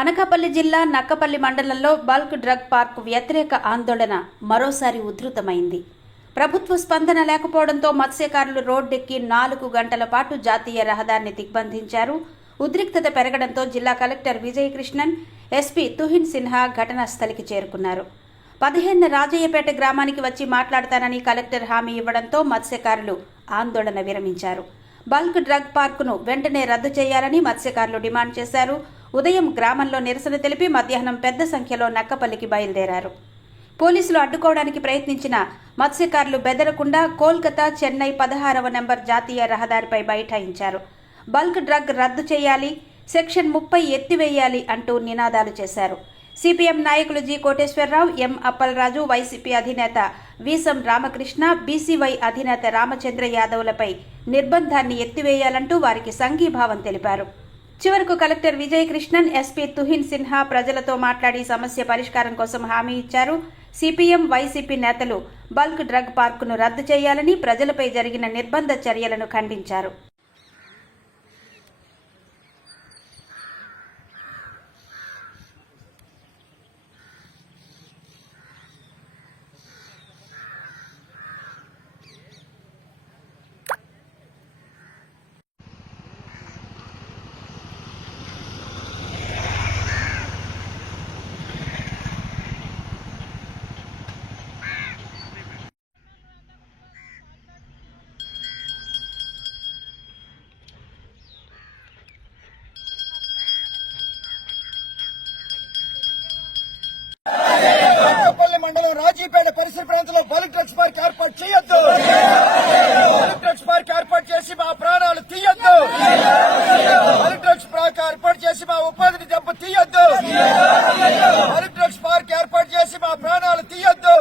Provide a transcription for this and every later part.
అనకాపల్లి జిల్లా నక్కపల్లి మండలంలో bulk drug park వ్యతిరేక ఆందోళన మరోసారి ఉధృతమైంది. ప్రభుత్వ స్పందన లేకపోవడంతో మత్స్యకారులు రోడ్డెక్కి 4 గంటల పాటు జాతీయ రహదారిని దిగ్బంధించారు. ఉద్రిక్తత పెరగడంతో జిల్లా కలెక్టర్ విజయకృష్ణన్, ఎస్పీ తుహిన్ సిన్హా ఘటనా స్థలికి చేరుకున్నారు. 15న రాజయ్యపేట గ్రామానికి వచ్చి మాట్లాడతానని కలెక్టర్ హామీ ఇవ్వడంతో మత్స్యకారులు ఆందోళన విరమించారు. బల్క్ డ్రగ్ పార్కును వెంటనే రద్దు చేయాలని మత్స్యకారులు డిమాండ్ చేశారు. ఉదయం గ్రామంలో నిరసన తెలిపి మధ్యాహ్నం పెద్ద సంఖ్యలో నక్కపల్లికి బయలుదేరారు. పోలీసులు అడ్డుకోవడానికి ప్రయత్నించిన మత్స్యకారులు బెదరకుండా కోల్కతా చెన్నై 16వ నెంబర్ జాతీయ రహదారిపై బైఠాయించారు. బల్క్ డ్రగ్ రద్దు చేయాలి, సెక్షన్ 30 ఎత్తివేయాలి అంటూ నినాదాలు చేశారు. సిపిఎం నాయకులు జి కోటేశ్వరరావు, ఎం అప్పలరాజు, వైసీపీ అధినేత వీసం రామకృష్ణ, బీసీవై అధినేత రామచంద్ర యాదవ్లపై నిర్బంధాన్ని ఎత్తివేయాలంటూ వారికి సంఘీభావం తెలిపారు. చివరకు కలెక్టర్ విజయకృష్ణన్, ఎస్పీ తుహిన్ సిన్హా ప్రజలతో మాట్లాడి సమస్య పరిష్కారం కోసం హామీ ఇచ్చారు. సిపిఎం, వైసీపీ నేతలు బల్క్ డ్రగ్ పార్కును రద్దు చేయాలని, ప్రజలపై జరిగిన నిర్బంధ చర్యలను ఖండించారు. మండలం రాజీపేట పరిసర ప్రాంతంలో బల్క్ డ్రగ్స్ పార్క్ ఏర్పాటు చేయొద్దు. బల్క్ డ్రగ్స్ పార్క్ ఏర్పాటు చేసి మా ప్రాణాలు తీయొద్దు. బల్క్ డ్రగ్స్ పార్క్ ఏర్పాటు చేసి మా ఉపాధిని దెబ్బ తీయొద్దు. బల్క్ డ్రగ్స్ పార్క్ ఏర్పాటు చేసి మా ప్రాణాలు తీయొద్దు.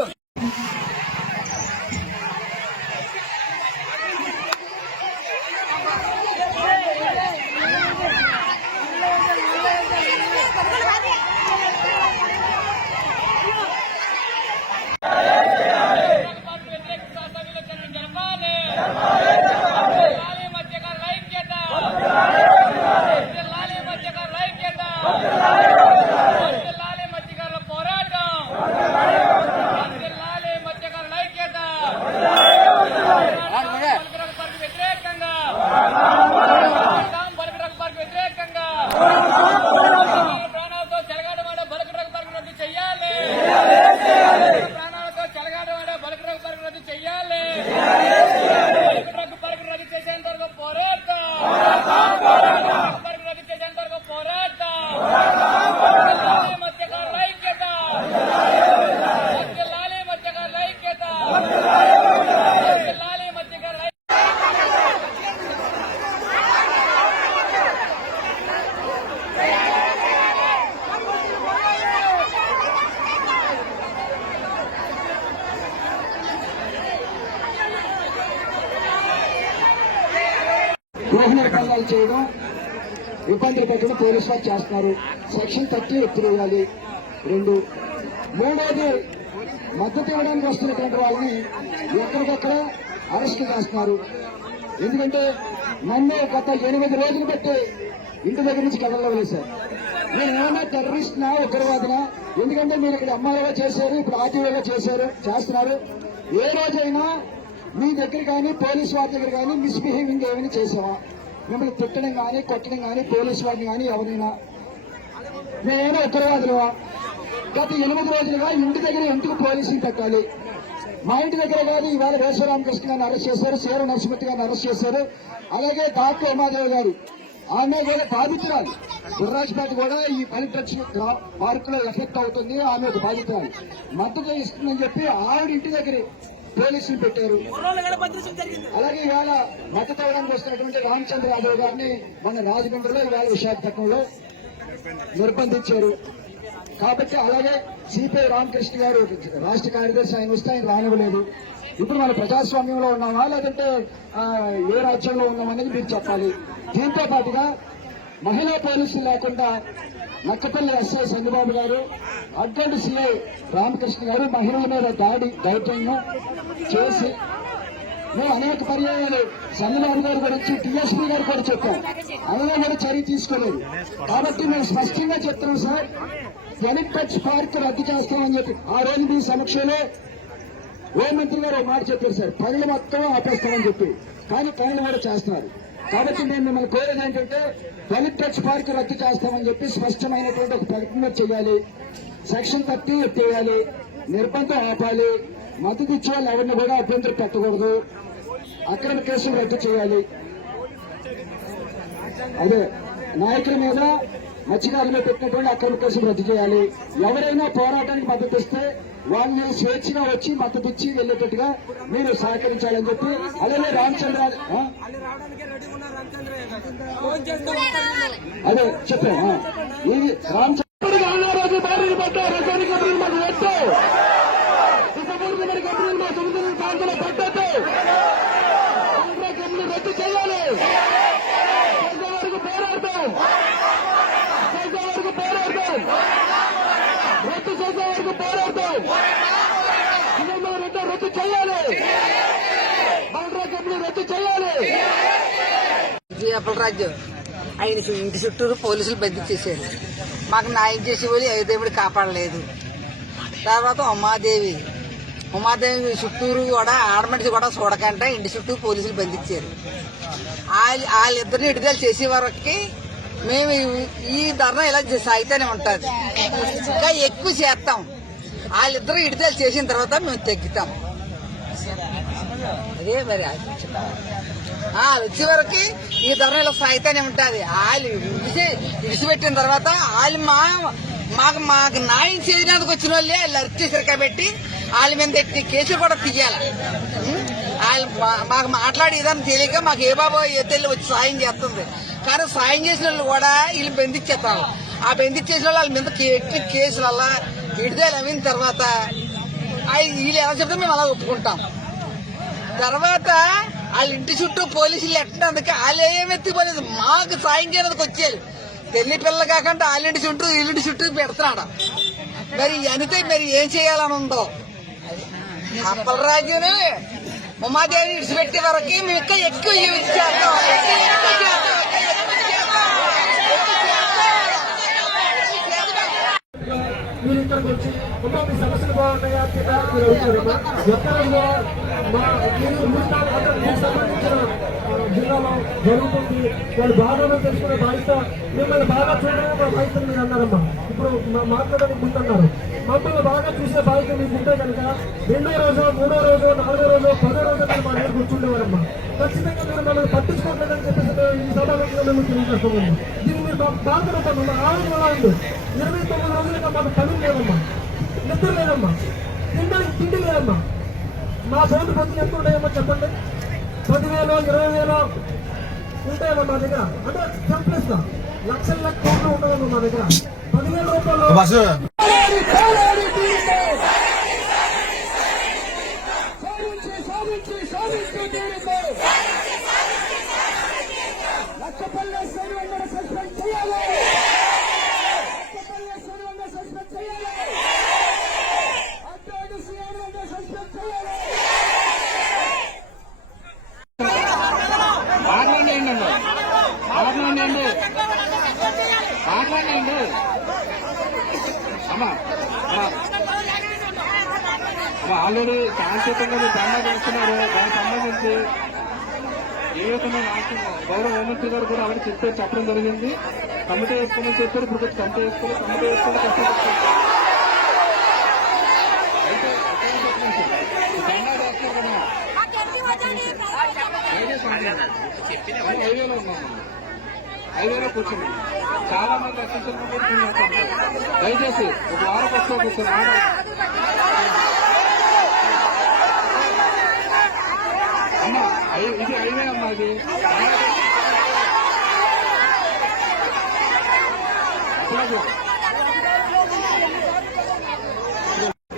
గృహ నిర్బంధాలు చేయడం, ఇబ్బందులు పెట్టడం పోలీసు వారు చేస్తున్నారు. సెక్షన్ 30 ఎత్తివేయాలి. 2, మూడోది మద్దతు ఇవ్వడానికి వస్తున్నటువంటి వాళ్ళని ఎక్కడికక్కడ అరెస్ట్ చేస్తున్నారు. ఎందుకంటే నన్ను గత 8 రోజులు బట్టి ఇంటి దగ్గర నుంచి కథల్లో వేశారు. నేను ఏమైనా టెర్రరిస్ట్నా, ఉగ్రవాదినా? ఎందుకంటే మీరు ఇక్కడ ఎంఆర్ఓగా చేశారు, ఇప్పుడు ఆర్టీఓగా చేస్తున్నారు. ఏ రోజైనా మీ దగ్గర కానీ పోలీసు వారి దగ్గర కానీ మిస్బిహేవింగ్ ఏమైనా చేసావా? మిమ్మల్ని తిట్టడం కానీ, కొట్టడం కానీ, పోలీసు వారిని కానీ ఎవరైనా? మేమేమో ఉగ్రవాదులవా? గత 8 రోజులుగా ఇంటి దగ్గర ఎందుకు పోలీసులు పెట్టాలి? మా ఇంటి దగ్గర కాదు, ఇవాళ వేశ్వరామకృష్ణ గారిని అరెస్ట్ చేశారు, సేర నరసింహతి గారిని అరెస్ట్ చేశారు. అలాగే డాక్టర్ ఉమాదేవి గారు, ఆమె కూడా బాధితురాలు. బుర్రాజ్పేట కూడా ఈ బల్క్ డ్రగ్స్ పార్క్ లో ఎఫెక్ట్ అవుతుంది, ఆమె ఒక బాధితురాలు. మద్దతు ఇస్తుందని చెప్పి ఆవిడ ఇంటి దగ్గర పోలీసులు పెట్టారు. అలాగే ఇవాళ మద్దతు ఇవ్వడానికి వస్తున్నటువంటి రామచంద్ర యాదవ్ గారిని మన రాజమండ్రిలో, ఇవాళ విశాఖపట్నంలో నిర్బంధించారు. కాబట్టి అలాగే సిపిఐ రామకృష్ణ గారు రాష్ట్ర కార్యదర్శి, ఆయన వస్తే ఆయన రానివ్వలేదు. ఇప్పుడు మన ప్రజాస్వామ్యంలో ఉన్నామా లేదంటే ఏ రాజ్యంలో ఉన్నామనేది మీరు చెప్పాలి. దీంతో పాటుగా మహిళా పోలీసులు లేకుండా నక్కపల్లి ఎస్ఐ చంద్రబాబు గారు, అడ్డంటి సిఐ రామకృష్ణ గారు మహిళల మీద దౌర్జన్యం చేసి మేము అనేక పర్యాయాలు సమ్మినార్ గారి గురించి టీఎస్పీ గారు కూడా చెప్పాం, అయినా కూడా చర్య తీసుకోలేదు. కాబట్టి మేము స్పష్టంగా చెప్తున్నాం సార్, ప్లానెట్ టచ్ పార్క్ రద్దు చేస్తామని చెప్పి ఆ రోజు మీ సమక్షంలో హోంమంత్రి గారు ఒక మాట చెప్పారు సార్, పనులు మొత్తం ఆపేస్తామని చెప్పి, కానీ పనులు కూడా చేస్తున్నారు. కాబట్టి నేను మిమ్మల్ని కోరేది ఏంటంటే ప్లానెట్ టచ్ పార్క్ రద్దు చేస్తామని చెప్పి స్పష్టమైనటువంటి ఒక ప్రకటన చేయాలి. సెక్షన్ 30 ఎత్తేయాలి, నిర్బంధం ఆపాలి, మద్దతు ఇచ్చే వాళ్ళు ఎవరిని కూడా అభ్యంతరం పెట్టకూడదు, అక్రమ కేసులు రద్దు చేయాలి. అదే నాయకుల మీద మత్స్యకారుల మీద పెట్టినటువంటి అక్రమ కేసులు రద్దు చేయాలి. ఎవరైనా పోరాటానికి మద్దతు ఇస్తే వాళ్ళని స్వేచ్ఛగా వచ్చి మద్దతు ఇచ్చి వెళ్ళేటట్టుగా మీరు సహకరించాలని చెప్పి, అలాగే రామచంద్ర అదే చెప్పాను. ఇది రామచంద్ర రద్దు చేయాలి, పోరాడతాం, రద్దు చేసే వరకు పోరాడతాం, రద్దు చేయాలి, బాండ్రా కంపెనీ రద్దు చేయాలి. అప్పలరాజు ఆయన ఇంటి చుట్టూరు పోలీసులు బంధించేశారు. మాకు న్యాయం చేసే వాళ్ళు దేవుడు కాపాడలేదు. తర్వాత ఉమాదేవి చుట్టూరు కూడా ఆడమనిషి కూడా చూడకంటే ఇంటి చుట్టూ పోలీసులు బంధించారు. వాళ్ళిద్దరిని విడుదల చేసే వరకు మేము ఈ ధర్నా ఇలా సాగితేనే ఉంటుంది, ఇంకా ఎక్కువ చేస్తాం. వాళ్ళిద్దరు విడుదల చేసిన తర్వాత మేము తగ్గుతాం. అదే మరి వాళ్ళు వచ్చే వరకు ఈ ధర్నా ఇలా సాగితేనే ఉంటుంది. వాళ్ళు విడిచిపెట్టిన తర్వాత వాళ్ళు మాకు న్యాయం చేయడానికి వచ్చిన వాళ్ళే వాళ్ళు అరెస్ట్ చేశారు కాబట్టి వాళ్ళ మీద ఎట్టి కేసులు కూడా తీయాలి. వాళ్ళు మాకు మాట్లాడే విధానం తెలియక మాకు ఏ బాబో ఏ తెల్లి వచ్చి సాయం చేస్తుంది, కానీ సాయం చేసిన వాళ్ళు కూడా వీళ్ళు బంధించేస్తారు. ఆ బంధించేసిన వాళ్ళ మీద ఎట్టి కేసులల్లా విడుదల అయిన తర్వాత వీళ్ళు ఎలా చెప్తే మేము అలా ఒప్పుకుంటాం. తర్వాత వాళ్ళ ఇంటి చుట్టూ పోలీసులు ఎట్టినందుకు వాళ్ళు ఏమెత్తిపోలేదు, మాకు సాయం చేయడానికి వచ్చేది. పెళ్లి పిల్లలు కాకుండా వాళ్ళింటి చుట్టూ వీళ్ళింటి చుట్టూ పెడుతున్నాడు. మరి అనితే మరి ఏం చేయాలని ఉందో. అప్పలరాజుని ఉమాదేవిని విడిచిపెట్టే వరకు మేము ఇంకా ఎక్కువ చేస్తాం. మీరు ఇక్కడికి వచ్చి మీ సమస్యలు బాగున్నాయా మీరు అడుగుతారమ్మా. ఎక్కడన్నా మీరు సంబంధించిన జిల్లాలో జరుగుతుంది, వాళ్ళు బాగా తెలుసుకునే బాధ్యత, మిమ్మల్ని బాగా చూడడం మా బాధ్యత మీరు అన్నారమ్మా. ఇప్పుడు మాట్లాడడానికి ముందన్నారు, మమ్మల్ని బాగా చూసే బాధ్యత మీకు ఉంటే కనుక 2వ రోజు 3వ రోజు 4వ రోజు 10వ రోజు మీరు మా దగ్గర కూర్చుండేవారమ్మా. ఖచ్చితంగా మీరు మమ్మల్ని పట్టించుకోవట్లేదని చెప్పేసి ఈ సభలో మేము తెలియజేస్తామండి. దీన్ని మీరు బాధపడతాము. మా ఆలోచన ఎలా ఉంది, 29 రోజులుగా మాకు పని లేదమ్మా, నిద్ర లేదమ్మా, తినడానికి తిండి లేదమ్మా. మా బోర్డు పొద్దులు ఎంత ఉంటాయమ్మా చెప్పండి? 10,000 20,000 ఉంటాయమ్మా మా దగ్గర. అంటే కంప్లీట్ లక్షల కోట్లు ఉండదమ్మా మా దగ్గర. 10,000 రూపాయలు ఆల్రెడీ శాంతియుతంగా మీరు ధర్నా చేస్తున్నారు. దానికి సంబంధించి ఏ విధంగా గౌరవ హోంమంత్రి గారు కూడా ఆవిడ చెప్పడం జరిగింది. కమిటీ వేసుకోమని చెప్పారు. ఇప్పుడు కమిటీ వేసుకొని హైవేలో ఉన్నాము. హైవేలో కూర్చుని చాలా మంది అసెంబ్లీ దయచేసి ఒక వారం వస్తూ కూర్చొని అమ్మా ఇది హైవే అమ్మా. ఇది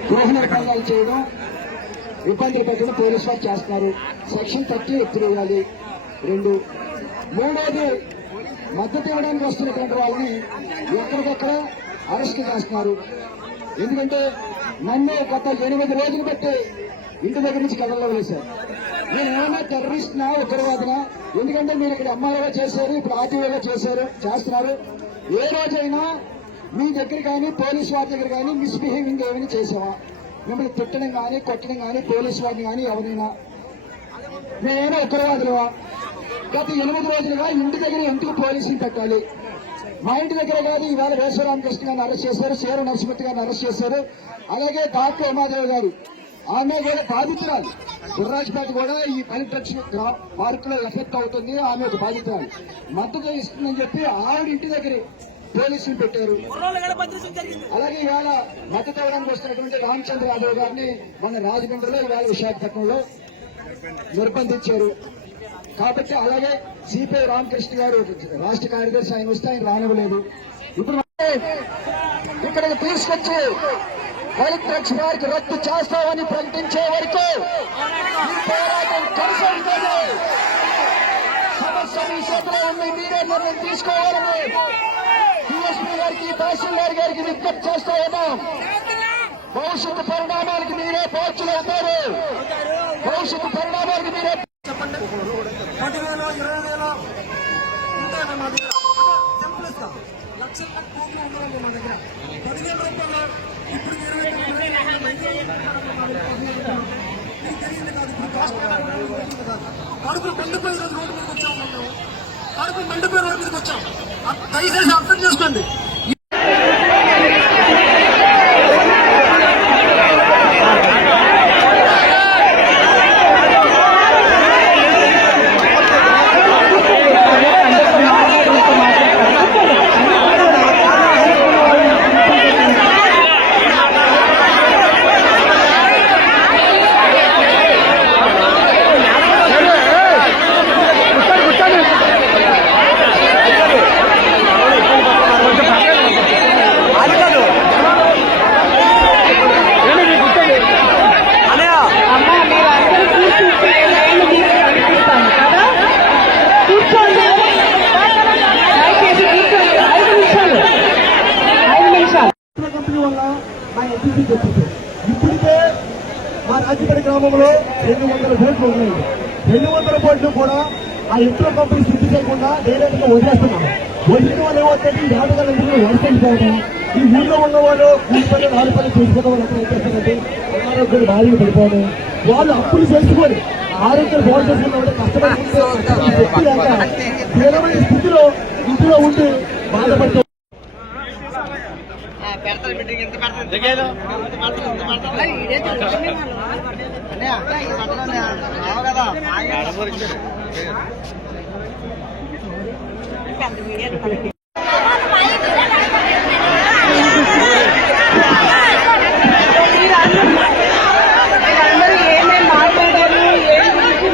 గృహ నిర్బంధాలు చేయడం, ఇబ్బందులు పెట్టడం పోలీసు వారు చేస్తున్నారు. సెక్షన్ 30 ఎత్తివేయాలి. 2 మూడోది మద్దతు ఇవ్వడానికి వస్తున్నటువంటి వాళ్ళని ఎక్కడికక్కడ అరెస్ట్ చేస్తున్నారు. ఎందుకంటే నన్ను గత 8 రోజులు బట్టి ఇంటి దగ్గర నుంచి కథల్లో వేశారు. నేను ఏమన్నా టెర్రరిస్ట్ నా ఉగ్రవాదినా? ఎందుకంటే మీరు ఇక్కడ ఎంఆర్ఓగా చేశారు, ఇప్పుడు ఆర్టీఓగా చేస్తున్నారు. ఏ రోజైనా మీ దగ్గర కానీ పోలీసు వారి దగ్గర కానీ మిస్బిహేవింగ్ ఏమైనా చేసావా? మిమ్మల్ని తిట్టడం కానీ కొట్టడం కానీ పోలీసు వారిని కానీ ఎవరైనా? నేనేమో ఉగ్రవాదులవా? గత 8 రోజులుగా ఇంటి దగ్గర ఎందుకు పోలీసులు పెట్టాలి? మా ఇంటి దగ్గర కాదు, ఈవేళ వేశ్వరామకృష్ణ గారిని అరెస్ట్ చేశారు, సేర నరసింహతి గారిని అరెస్ట్ చేశారు. అలాగే డాక్టర్ ఉమాదేవి గారు, ఆమె కూడా బాధితురాలు. గుర్రాజ్పేట కూడా ఈ పరిరక్షణ పార్కులో ఎఫెక్ట్ అవుతుంది, ఆమె ఒక బాధితురాలు. మద్దతు ఇస్తుందని చెప్పి ఆవిడ ఇంటి దగ్గర పోలీసులు పెట్టారు. అలాగే ఇవాళ మద్దతు ఇవ్వడానికి వస్తున్నటువంటి రామచంద్ర యాదవ్ గారిని మన రాజమండ్రిలో, ఇవాళ విశాఖపట్నంలో నిర్బంధించారు. కాబట్టి అలాగే సిపిఐ రామకృష్ణ గారు రాష్ట్ర కార్యదర్శి, ఆయన వస్తే ఆయన రానివ్వలేదు. ఇప్పుడు ఇక్కడికి తీసుకొచ్చి కలెక్టర్ వారికి రద్దు చేస్తామని ప్రకటించే వరకు ఈ పోరాటం కొనసాగుతుంది. సమస్య మీ చేతిలో ఉంది, మీరే నిర్ణయం తీసుకోవాలని డిఎస్పీ గారికి, తహసీల్దార్ గారికి విజ్ఞప్తి చేస్తూ ఉన్నాం. భవిష్యత్తు పరిణామాలకు మీరే బాధ్యులవుతారు. భవిష్యత్తు పరిణామాలకు మీరే 10,000, 20,000 ఉంటాయన్న మా దగ్గర. సింపుల్ గా లక్షల కోట్లు ఉండవు మా దగ్గర. 10,000 రూపాయలు ఇప్పుడు 20,000 తెలియదు కాదు. ఇప్పుడు కాస్ట్ కడుపులు మండిపోయి రోడ్డు మీదకి వచ్చాం. మనం కడుపులు మండిపోయి రోడ్డు మీదకి వచ్చాం. దయచేసి అర్థం చేసుకోండి. కంపెనీ వల్ల మా ఎస్పీ చెప్పారు. ఇప్పటికే మా రాజపేట గ్రామంలో 200 బోట్లు ఉన్నాయి. 200 బోట్లు కూడా ఆ ఎత్తుల కంపెనీ శుద్ధి చేయకుండా డైరెక్ట్ గా వదిలేస్తున్నాం. వదిలిన వాళ్ళు ఏమవుతుంది, వేటగాళ్ళందరూ వలసైపోవడం, ఈ ఊళ్ళో ఉన్న వాళ్ళు కూలిపల్లి 4 పనులు చేసుకోవడం వల్ల ఎక్కడ వచ్చేస్తారంటే అనారోగ్యాలు భారీగా పడిపోవడం. వాళ్ళు అప్పులు చేసుకొని ఆరోగ్యాలు బాగు చేసుకున్నప్పుడు కష్టపడుతుంటే తీవ్రమైన స్థితిలో ఇంట్లో ఉండి బాధపడుతూ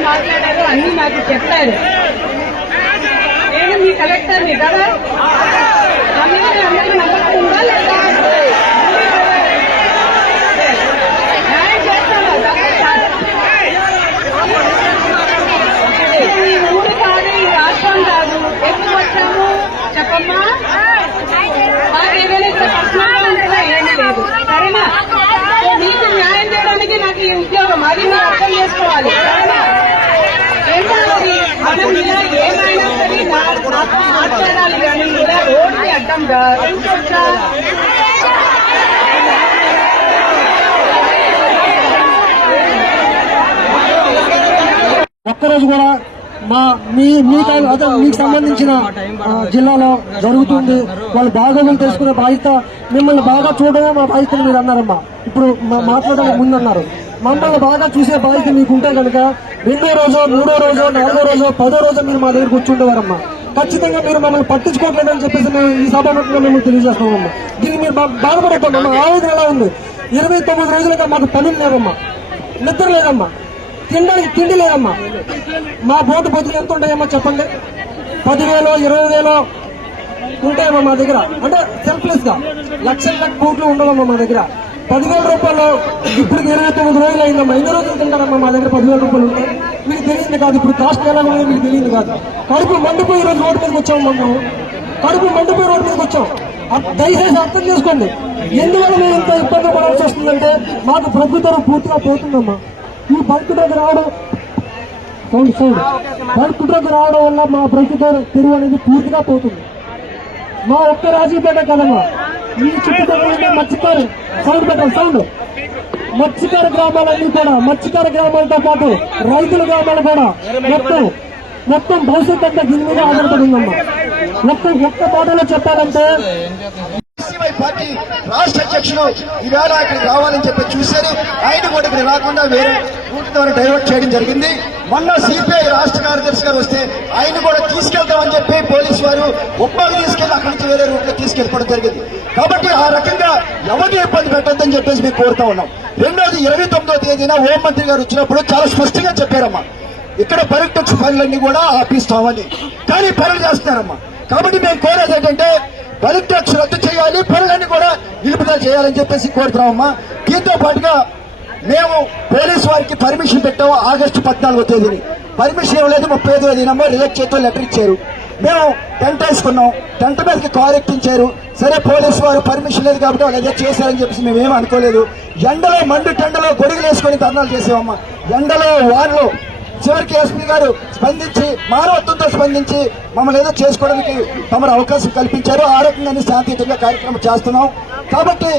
మాట్లాడారు అన్ని నాకు చెప్పారు. నేను మీ కలెక్టర్ని కదా, అందరికీ నమ్మకం ఉందా లేదా? న్యాయం చేస్తాను. ఈ ఊరు కాదు, ఈ రాష్ట్రం కాదు. ఎప్పుడు వచ్చాము చెప్పమ్మా. మాకు ఏదైనా ఇక్కడ పర్సనల్గా ఉంటుందా? ఏమీ లేదు. సరేనా? మీకు న్యాయం చేయడానికి నాకు ఈ ఉద్యోగం, అది మీరు అర్థం చేసుకోవాలి. సరేనా? మనం ఇలా ఏమైనా సరే మాట్లాడాలి కానీ ఇలా రోడ్ని అడ్డంగా ఒక్కరోజు కూడా మీకు సంబంధించిన జిల్లాలో జరుగుతుంది. వాళ్ళు బాగోగులు తెలుసుకునే బాధ్యత, మిమ్మల్ని బాగా చూడడమే మా బాధ్యతను మీరు అన్నారమ్మా. ఇప్పుడు మాట్లాడడానికి ముందు అన్నారు. మమ్మల్ని బాగా చూసే బాధ్యత మీకుంటే కనుక 2వ రోజు, 3వ రోజు, 4వ రోజు, 10వ రోజు మీరు మా దగ్గర కూర్చుండేవారమ్మా. ఖచ్చితంగా మీరు మమ్మల్ని పట్టించుకోవట్లేదని చెప్పేసి మేము ఈ సభాముఖంగా మేము తెలియజేస్తామమ్మా. దీన్ని మీరు బాధపడతాం. మా ఆవేదన ఎలా ఉంది? 29 రోజులుగా మాకు పనులు లేవమ్మా, నిద్ర లేదమ్మా, తినడానికి తిండి లేదమ్మా. మా బోటు బతులు ఎంత ఉంటాయమ్మా చెప్పండి? 10,000, 20,000 ఉంటాయమ్మా మా దగ్గర. అంటే సెల్ఫ్లెస్ గా లక్షల కోట్లు ఉండవమ్మా మా దగ్గర. 10,000 రూపాయలు ఇప్పుడు 29 రోజులు అయిందమ్మా. ఎన్ని రోజులు తింటారమ్మా మా దగ్గర 10,000 రూపాయలు ఉంటే? మీకు తెలియదు కాదు, ఇప్పుడు కాస్ట్ ఎలా ఉందో మీకు తెలియదు కాదు. కడుపు మండిపోయి రోజు రోడ్డు మీదకి వచ్చాము. మనం కడుపు మండిపోయి రోడ్డు మీదకి వచ్చాం. దయచేసి అర్థం చేసుకోండి. ఎందువల్ల మేము ఇంత ఇబ్బంది పడాల్సి వస్తుందంటే మాకు ప్రభుత్వం పూర్తిగా పోతుందమ్మా. ఈ బల్క్ డ్రగ్ రావడం బల్క్ డ్రగ్ రావడం వల్ల మా బ్రతుకు తెరువు అనేది పూర్తిగా పోతుంది. మా ఒక్క రాజీపేట కదమ్మా, ఈ చుట్టుపక్కల ఉన్న మత్స్యకారు సౌండ్ పెట్టాలి, సౌండ్ మత్స్యకార గ్రామాలన్నీ కూడా, మత్స్యకార గ్రామాలతో పాటు రైతుల గ్రామాలు కూడా మొత్తం భవిష్యత్ అంతా దీని మీద ఆధారపడి ఉందమ్మా. ఒక్క మాటలో చెప్పాలంటే ఎస్సీవై పార్టీ రాష్ట్ర అధ్యక్షుడు ఈవేళ ఇక్కడికి రావాలని చెప్పి చూశారు. ఆయన కూడా ఇక్కడ రాకుండా వేరే రూట్ ద్వారా డైవర్ట్ చేయడం జరిగింది. మొన్న సిపిఐ రాష్ట్ర కార్యదర్శి గారు వస్తే ఆయన కూడా తీసుకెళ్తామని చెప్పి పోలీసు వారు ఉప్పాలు తీసుకెళ్లి అక్కడి నుంచి వేరే రూట్ లో తీసుకెళ్ళిపోవడం జరిగింది. కాబట్టి ఆ రకంగా ఎవరిని ఇబ్బంది పెట్టొద్దని చెప్పేసి మేము కోరుతా ఉన్నాం. రెండోది 29వ తేదీన హోంమంత్రి గారు వచ్చినప్పుడు చాలా స్పష్టంగా చెప్పారమ్మా, ఇక్కడ పరిటెక్స్ పనులన్నీ కూడా ఆపిస్తామని, కానీ పనులు చేస్తున్నారమ్మా. కాబట్టి మేము కోరేది ఏంటంటే పరిటెక్స్ రద్దు చేయాలి, పనులన్నీ కూడా నిలుపుదల చేయాలని చెప్పేసి కోరుతున్నామమ్మా. దీంతో పాటుగా మేము పోలీసు వారికి పర్మిషన్ పెట్టాము ఆగస్టు 14వ తేదీని. పర్మిషన్ ఇవ్వలేదు, 35వ తేదీనమ్మా రిజెక్ట్ చేస్తూ లెటర్ ఇచ్చారు. మేము టెంట్ వేసుకున్నాం, టెంట్ మీదకి కారు ఎక్కించారు. సరే పోలీసు వారు పర్మిషన్ లేదు కాబట్టి వాళ్ళు ఏదో చేశారని చెప్పేసి మేమేం అనుకోలేదు. ఎండలో మండు టెండలో గొడుగులు వేసుకొని ధర్నాలు చేసామమ్మా. ఎండలో వారిలో చివరికి ఎస్పీ గారు స్పందించి మానవత్వంతో స్పందించి మమ్మల్ని ఏదో చేసుకోవడానికి తమరు అవకాశం కల్పించారు. ఆ రకంగానే శాంతియుతంగా కార్యక్రమం చేస్తున్నాం. కాబట్టి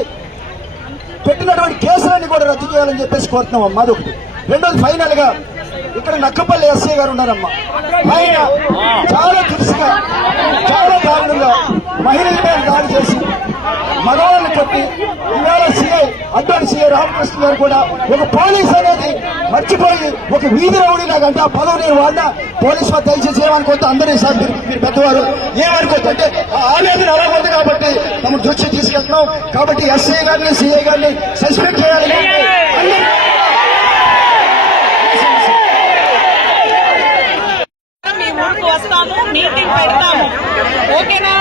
పెట్టినటువంటి కేసులన్నీ కూడా రద్దు చేయాలని చెప్పేసి కోరుతున్నాం అమ్మా. అదొకటి. రెండోది ఫైనల్ గా ఇక్కడ నక్కపల్లి ఎస్ఐ గారు ఉన్నారమ్మా. ఆయన చాలా దురుసుగా చాలా దారుణంగా మహిళల మీద దాడి చేసి మగవాళ్ళు కొట్టి ఇవాళ సిఐ అడ్వాన్స్ సిఐ రామకృష్ణ గారు కూడా ఒక పోలీస్ అనేది మర్చిపోయి ఒక వీధి రౌడీ లాగంటే ఆ పదవి నేను వాడినా పోలీస్ వారు దయచేసి ఏమనుకోవద్దు, అందరూ సార్ మీరు పెద్దవారు ఏమనుకోవద్దు అంటే ఆవేదన అలా ఉంది కాబట్టి తమ దృష్టి తీసుకెళ్తున్నాం. కాబట్టి ఎస్ఐ గారిని సిఐ గారిని సస్పెండ్ చేయాలి. మీ ఊరికి వస్తాము, మీటింగ్ పెడతాము, ఓకేనా?